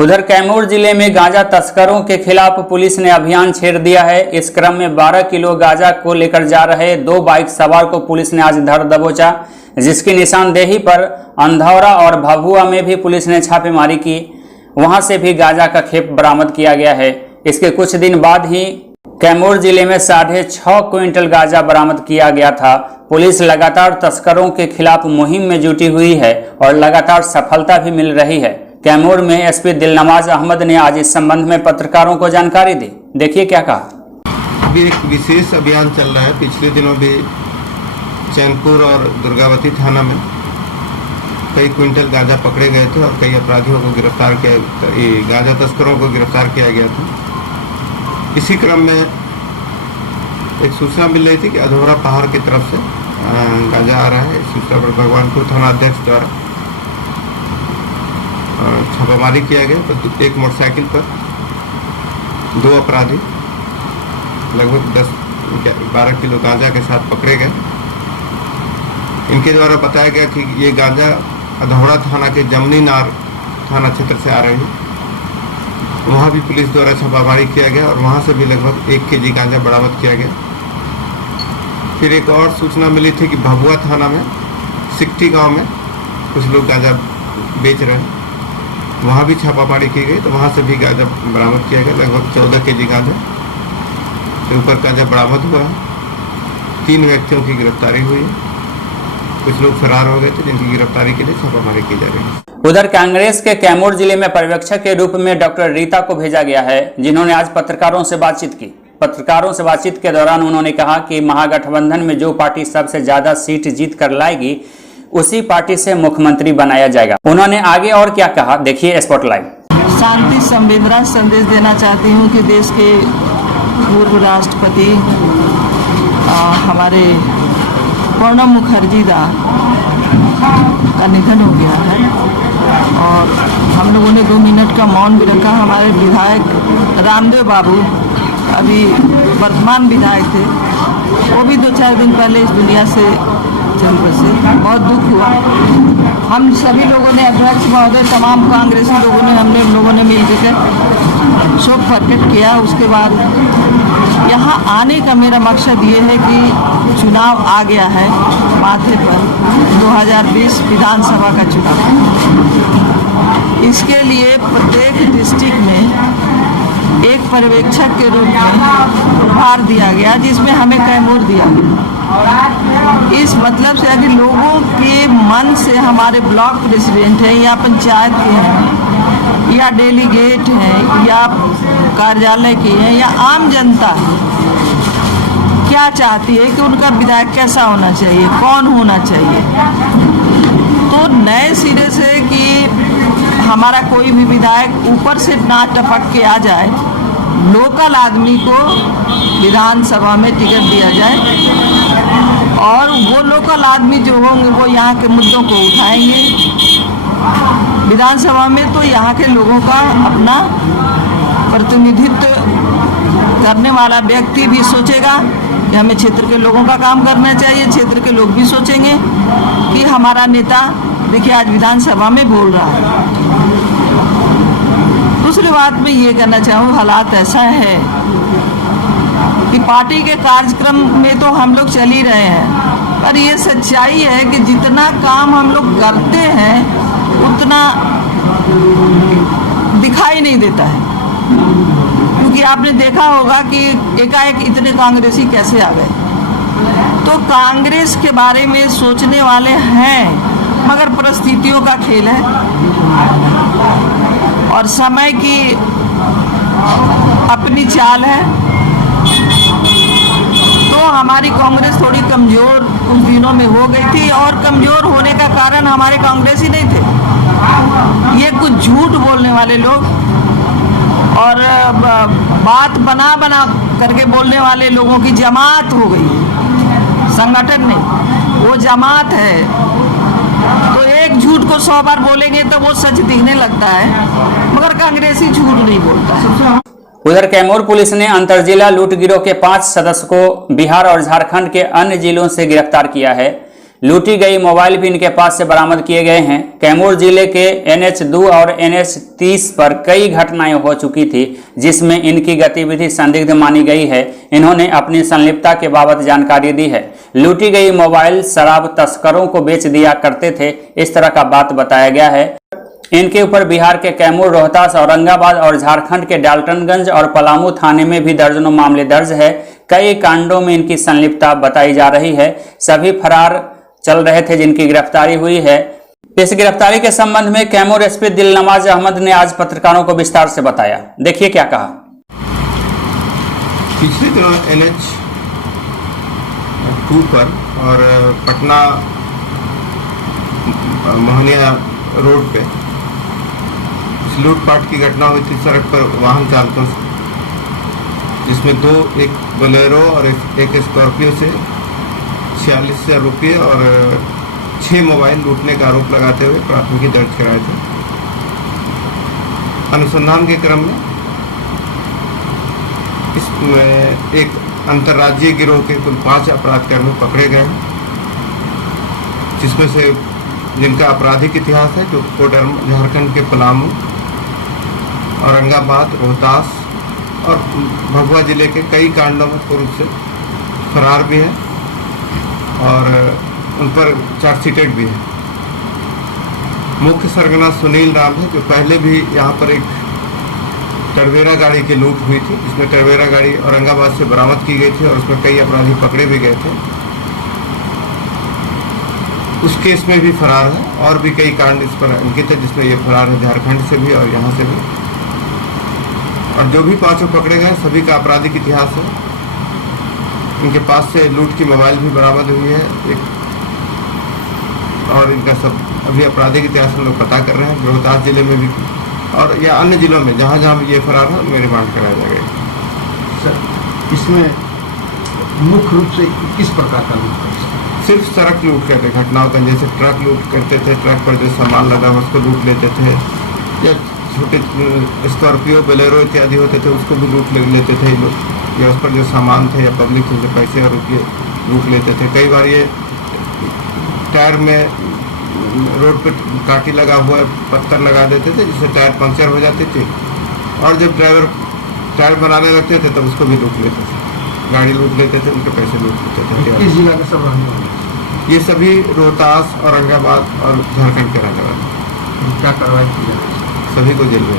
उधर कैमूर जिले में गांजा तस्करों के खिलाफ पुलिस ने अभियान छेड़ दिया है। इस क्रम में 12 किलो गांजा को लेकर जा रहे 2 बाइक सवार को पुलिस ने आज धर दबोचा, जिसकी निशानदेही पर अंधौरा और भभुआ में भी पुलिस ने छापेमारी की। वहां से भी गांजा का खेप बरामद किया गया है। इसके कुछ दिन बाद ही कैमूर जिले में 6.5 क्विंटल गांजा बरामद किया गया था। पुलिस लगातार तस्करों के खिलाफ मुहिम में जुटी हुई है और लगातार सफलता भी मिल रही है। कैमूर में एसपी दिलनवाज अहमद ने आज इस संबंध में पत्रकारों को जानकारी दी। देखिए क्या कहा। अभी एक विशेष अभियान चल रहा है। पिछले दिनों भी चैनपुर और दुर्गावती थाना में कई क्विंटल गांजा पकड़े गए थे और कई अपराधियों को गिरफ्तार किया, गांजा तस्करों को गिरफ्तार किया गया था। इसी क्रम में एक सूचना मिल रही थी कि अधौरा पहाड़ की तरफ से गांजा आ रहा है। इस सूचना पर भगवानपुर थाना अध्यक्ष द्वारा छापामारी किया गया। तो एक मोटरसाइकिल पर 2 अपराधी लगभग 10-12 किलो गांजा के साथ पकड़े गए। इनके द्वारा बताया गया कि ये गांजा अधौरा थाना के जमनी नार थाना क्षेत्र से आ रही है। वहाँ भी पुलिस द्वारा छापामारी किया गया और वहाँ से भी लगभग 1 केजी गांजा बरामद किया गया। फिर एक और सूचना मिली थी कि भभुआ थाना में सिकटी गांव में कुछ लोग गांजा बेच रहे हैं। वहाँ भी छापामारी की गई तो वहाँ से भी गांजा बरामद किया गया। लगभग 14 केजी गांजा के ऊपर गांजा बरामद हुआ है। 3 व्यक्तियों की गिरफ्तारी हुई है। कुछ लोग फरार हो गए थे जिनकी गिरफ्तारी के लिए छापामारी की जा रही है। उधर कांग्रेस के कैमूर जिले में पर्यवेक्षक के रूप में डॉक्टर रीता को भेजा गया है, जिन्होंने आज पत्रकारों से बातचीत की। पत्रकारों से बातचीत के दौरान उन्होंने कहा कि महागठबंधन में जो पार्टी सबसे ज्यादा सीट जीत कर लाएगी उसी पार्टी से मुख्यमंत्री बनाया जाएगा। उन्होंने आगे और क्या कहा, देखिए स्पॉटलाइट। शांति संवेदना संदेश देना चाहती हूँ कि देश के पूर्व राष्ट्रपति हमारे प्रणब मुखर्जी दा का निधन हो गया है और हम लोगों ने 2 मिनट का मौन भी रखा। हमारे विधायक रामदेव बाबू अभी वर्तमान विधायक थे, वो भी 2-4 दिन पहले इस दुनिया से चल बसे। बहुत दुख हुआ। हम सभी लोगों ने, अध्यक्ष महोदय, तमाम कांग्रेसी लोगों ने, हमने लोगों ने मिलकर शोक प्रकट किया। उसके बाद यहाँ आने का मेरा मकसद ये है कि चुनाव आ गया है माथे पर, 2020 विधानसभा का चुनाव। इसके लिए प्रत्येक डिस्ट्रिक्ट में एक पर्यवेक्षक के रूप में प्रभार दिया गया, जिसमें हमें कैमूर दिया गया। इस मतलब से अगर लोगों के मन से हमारे ब्लॉक प्रेसिडेंट हैं या पंचायत के हैं या डेलीगेट हैं या कार्यालय के हैं या आम जनता क्या चाहती है कि उनका विधायक कैसा होना चाहिए, कौन होना चाहिए, तो नए सिरे से कि हमारा कोई भी विधायक ऊपर से ना टपक के आ जाए, लोकल आदमी को विधानसभा में टिकट दिया जाए और वो लोकल आदमी जो होंगे वो यहाँ के मुद्दों को उठाएंगे विधानसभा में। तो यहाँ के लोगों का अपना प्रतिनिधित्व करने वाला व्यक्ति भी सोचेगा कि हमें क्षेत्र के लोगों का काम करना चाहिए। क्षेत्र के लोग भी सोचेंगे कि हमारा नेता देखिए आज विधानसभा में बोल रहा है। दूसरी बात मैं ये कहना चाहूँ, हालात ऐसा है कि पार्टी के कार्यक्रम में तो हम लोग चल ही रहे हैं, पर ये सच्चाई है कि जितना काम हम लोग करते हैं उतना दिखाई नहीं देता है। क्योंकि आपने देखा होगा कि एकाएक इतने कांग्रेसी कैसे आ गए। तो कांग्रेस के बारे में सोचने वाले हैं, मगर परिस्थितियों का खेल है और समय की अपनी चाल है। तो हमारी कांग्रेस थोड़ी कमज़ोर उन दिनों में हो गई थी और कमज़ोर होने का कारण हमारे कांग्रेसी नहीं थे, ये कुछ झूठ बोलने वाले लोग और बात बना करके बोलने वाले लोगों की जमात हो गई। संगठन नहीं, वो जमात है। तो एक झूठ को 100 बार बोलेंगे तो वो सच दिखने लगता है, मगर कांग्रेसी झूठ नहीं बोलता है। उधर कैमूर पुलिस ने अंतरजिला लूट गिरोह के 5 सदस्य को बिहार और झारखंड के अन्य जिलों से गिरफ्तार किया है। लूटी गई मोबाइल भी इनके पास से बरामद किए गए हैं। कैमूर जिले के NH2 और NH30 पर कई घटनाएं हो चुकी थी जिसमें इनकी गतिविधि संदिग्ध मानी गई है। इन्होंने अपनी संलिप्तता के बाबत जानकारी दी है। लूटी गई मोबाइल शराब तस्करों को बेच दिया करते थे, इस तरह का बात बताया गया है। इनके ऊपर बिहार के कैमूर, रोहतास, औरंगाबाद और झारखंड के डाल्टनगंज और पलामू थाने में भी दर्जनों मामले दर्ज है। कई कांडों में इनकी संलिप्तता बताई जा रही है। सभी फरार चल रहे थे जिनकी गिरफ्तारी हुई है। इस गिरफ्तारी के संबंध में कैमूर SP दिलनवाज अहमद ने आज पत्रकारों को विस्तार से बताया। देखिए क्या कहा। पिछले दिनों NH2 पर और पटना मोहनिया रोड पे लूटपाट की घटना हुई थी सड़क पर वाहन चालकों से, जिसमें एक बोलेरो और एक स्कॉर्पियो से 46,000 रुपये और 6 मोबाइल लूटने का आरोप लगाते हुए प्राथमिकी दर्ज कराए थे। अनुसंधान के क्रम में इसमें एक अंतर्राज्यीय गिरोह के कुल 5 अपराधकर्मी पकड़े गए, जिसमें से जिनका आपराधिक इतिहास है जो कोडरमा झारखंड के पलामू, औरंगाबाद, रोहतास और भभुआ जिले के कई कांडों में पूर्व से फरार भी है और उन पर चार्जशीटेड भी है। मुख्य सरगना सुनील राम है, जो पहले भी यहाँ पर एक टवेरा गाड़ी की लूट हुई थी, जिसमें टवेरा गाड़ी औरंगाबाद से बरामद की गई थी और उसमें कई अपराधी पकड़े भी गए थे। उस केस में भी फरार है और भी कई कांड इस पर अंकित है, जिसमें ये फरार है झारखंड से भी और यहाँ से भी। और जो भी 5 पकड़े गए सभी का आपराधिक इतिहास है। इनके पास से लूट की मोबाइल भी बरामद हुई है एक, और इनका सब अभी आपराधिक इतिहास हम लोग पता कर रहे हैं। रोहतास जिले में भी और या अन्य जिलों में जहाँ जहाँ ये फरार है उनमें रिमांड कराया जाएगा। सर, इसमें मुख्य रूप से किस प्रकार का लूट है? सिर्फ सड़क लूट करते घटनाओं का, जैसे ट्रक लूट करते थे, ट्रक पर जो सामान लगा उसको लूट लेते थे, या छोटे स्कॉर्पियो, बोलेरो इत्यादि होते थे उसको भी लूट लेते थे लोग, या उस पर जो सामान थे या पब्लिक से पैसे और रुपये लूट लेते थे। कई बार ये टायर में रोड पे कांटी लगा हुआ पत्थर लगा देते थे जिससे टायर पंक्चर हो जाती थी, और जब ड्राइवर टायर बनाने लगते थे तब उसको भी लूट लेते थे, गाड़ी लूट लेते थे, उनके पैसे लूट लेते थे। किस जिला के सब रहने वाले? ये सभी रोहतास, औरंगाबाद और झारखंड के रहने वाले। क्या कार्रवाई की जाए? सभी को जेल में